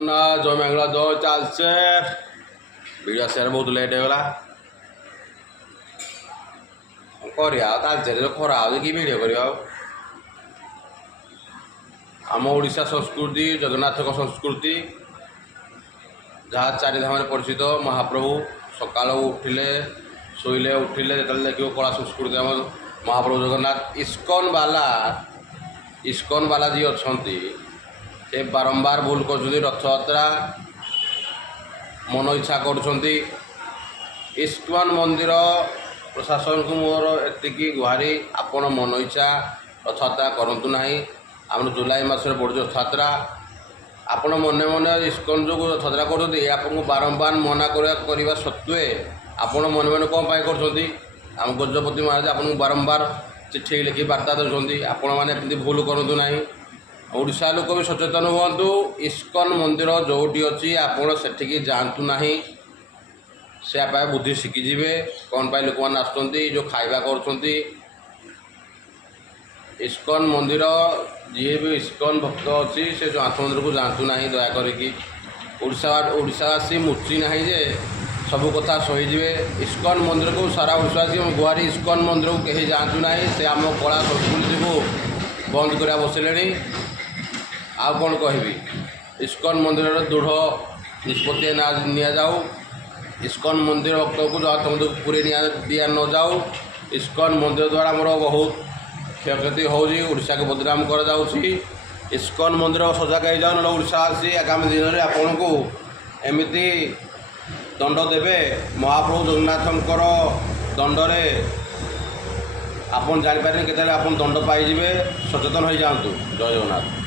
ना जो मंगला दो चाल से वीडियो शेयर बहुत लेट होगा जो खरा कि भिड कर आम ओडिशा संस्कृति जगन्नाथ संस्कृति जहाँ चारिधाम परिचित महाप्रभु सकाल उठिले शोले उठिले जो देखिए कला संस्कृति आम महाप्रभु जगन्नाथ इस्कन बाला जी अच्छा से बारंबार भूल कर रथयात्रा मन इच्छा कर इस्कन मंदिर प्रशासन को मोर एति गुहारी आपण मन इच्छा रथयात्रा करूँ ना आम जुलाई मसर पड़े रथयात्रा आपण मन मन इस्कन जो रथयात्रा कर बारंबार मना करने सत्वे आपण मन मन कौन कर आम गजपति महाराज आपको बारंबार चिठी लिखि वार्ता देते आपण मैंने भूल करूँ ना ओडिशा लोक भी सचेतन हूँ इस्कन मंदिर जोटी अच्छी आपड़ से जातु ना से बुद्धि शिखिजे कौन पाई लोक मैंने आसुँच जो खाଇବା कर इस्कन मंदिर जी भी इस्कन भक्त अच्छी से जो आठ मंदिर को जातु ना दयाक ओडिशावासी मुची ना जे सबू कथा सहीजे इस्कन मंदिर को सारा ओडिशावासी गुहारी इस्कन मंदिर को कहीं जातु ना से आम कला संस्कृति को बंद करा बसिले आ कौन कहि इस्कन मंदिर दृढ़ निष्पत्ति नि जाऊ इस्कन मंदिर भक्त को जो पूरे दिया न जाऊ इस्कन मंदिर द्वारा मोर बहुत क्षयक्षति होशा को बदनाम कर इस्कन मंदिर सजाग हो जाओ ना ओडिशा आसी आगामी दिन में आपण को एमती दंड देवे महाप्रभु जगन्नाथंकर दंडरे आपन जापारे के दंड पाइबे सचेतन हो जातु जय जगन्नाथ।